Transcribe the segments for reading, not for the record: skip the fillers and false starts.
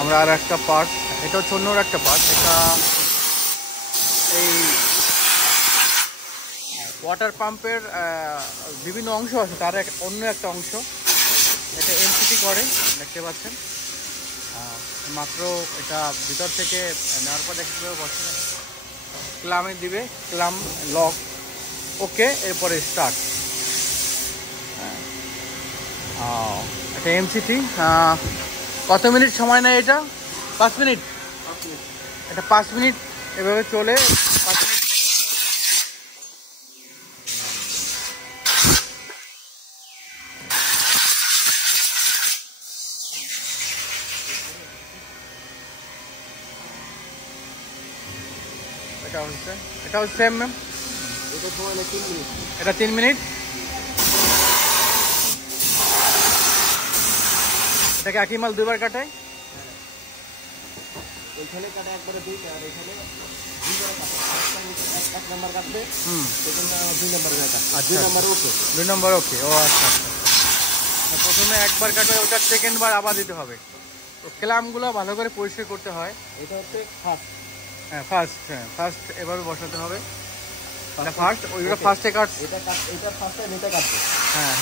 আমরা আর একটা পার্ট, এটা হচ্ছে অন্য একটা পার্ট। এটা এই ওয়াটার পাম্পের বিভিন্ন অংশ আছে, তার অন্য একটা অংশ। এটা এমসিটি করে, দেখতে পাচ্ছেন। মাত্র এটা ভিতর থেকে নেওয়ার পর দেখতে পাবে বসে ক্লামে দিবে, ক্লাম লক ওকে, এরপরে স্টার্ট। এটা এমসিটি। কত মিনিট সময় নেয় এটা? 5 মিনিট। এটা 5 মিনিট এভাবে চলে। 5 মিনিট এটা হচ্ছে সেম ম্যাম, এটা 3 মিনিট। এটাকে একই মাল দুইবার কাটায়? এখানে কাটে একবারে দুইটা, আর এখানে দুইবার কাটে। এক নাম্বার কাটবে, সেখানে 2 নাম্বার কাটবে। আচ্ছা, 2 নাম্বার ওকে। 2 নম্বর ওকে। ও আচ্ছা আচ্ছা। প্রথমে একবার কাটবে, ওটার সেকেন্ড বার আবার দিতে হবে। তো ক্লামগুলো ভালো করে পরিষ্কার করতে হয়। এটা হচ্ছে ফার্স্ট। হ্যাঁ ফার্স্ট এভাবে বসাতে হবে। এটা ফার্স্ট, ওইটা ফার্স্টে কাট। এটা ফার্স্ট টাইম এটা কাটবে। হ্যাঁ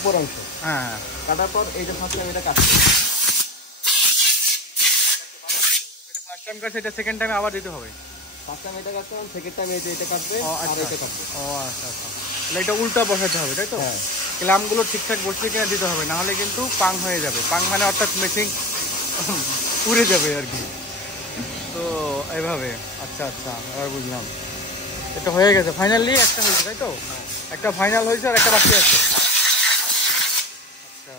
উপর অংশ। হ্যাঁ কাটার পর এইটা ফার্স্ট টাইম এটা কাটবে। এটা ফার্স্ট টাইম কাটছে, এটা সেকেন্ড টাইমে আবার দিতে হবে। ফার্স্ট টাইম এটা কাটবে, সেকেন্ড টাইম এটা কাটবে, আর এটা কাটবে। ও আচ্ছা আচ্ছা। তাহলে এটা উল্টা বসাতে হবে, তাই তো? হ্যাঁ। ক্লামগুলো ঠিকঠাক বসতে কিনা দিতে হবে, নাহলে কিন্তু পাং হয়ে যাবে। পাং মানে অর্থাৎ মেশিন উড়ে যাবে আর কি। তো এইভাবে। আচ্ছা আচ্ছা, এবার বুঝলাম। এটা হয়ে গেছে ফাইনালি, একটা হয়েছে তাই তো? একটা ফাইনাল হয়েছে আর একটা বাকি আছে। আচ্ছা,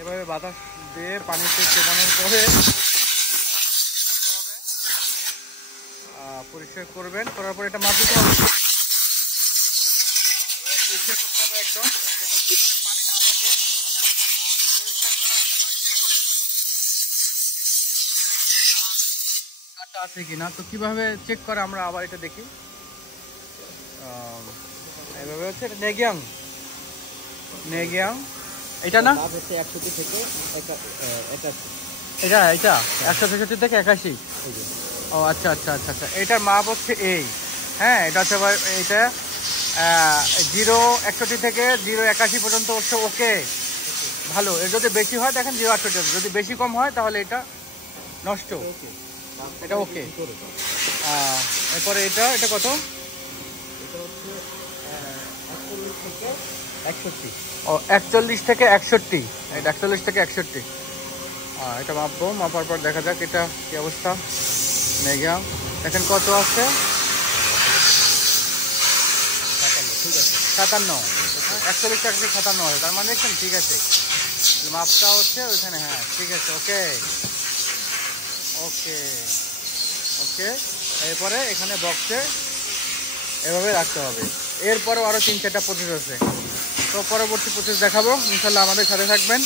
এভাবে বাতাস দিয়ে পানিতে চেপানোর পরে পরিষ্কার করবেন। করার পরে এটা মাপ দিতে হবে, পরিষ্কার করতে হবে একদম, পানি না থাকে। কাটা আছে কিনা, তো কিভাবে চেক করে আমরা আবার এটা দেখি। এভাবে হচ্ছে এটা নেগিয়াং এটা না, হচ্ছে 100 থেকে 81। এটা 163 থেকে 81। ও আচ্ছা আচ্ছা আচ্ছা আচ্ছা। এটার মাপ হচ্ছে এই। হ্যাঁ, এটা হচ্ছে এটা 061 থেকে 081 পর্যন্ত হচ্ছে ওকে, ভালো। এর যদি বেশি হয় দেখেন 068, যদি বেশি কম হয় তাহলে এটা নষ্ট। এটা ওকে। এরপরে এটা কত? এটা হচ্ছে 41 থেকে 61। ও 41 থেকে 61। এটা 41 থেকে 61। এটা মাপবো, মাপার পর দেখা যাক এটা কি অবস্থা। মেগা দেখেন কত আছে, 57। 41 থেকে 57 হয়, তার মানে দেখছেন ঠিক আছে। মাপটা হচ্ছে ওইখানে। হ্যাঁ ঠিক আছে, ওকে ওকে ওকে। এরপরে এখানে বক্সে এভাবে রাখতে হবে। এরপরেও আরও 3-4টা প্রসেস আছে, তো পরবর্তী প্রসেস দেখাবো ইনশাল্লাহ। আমাদের সাথে থাকবেন।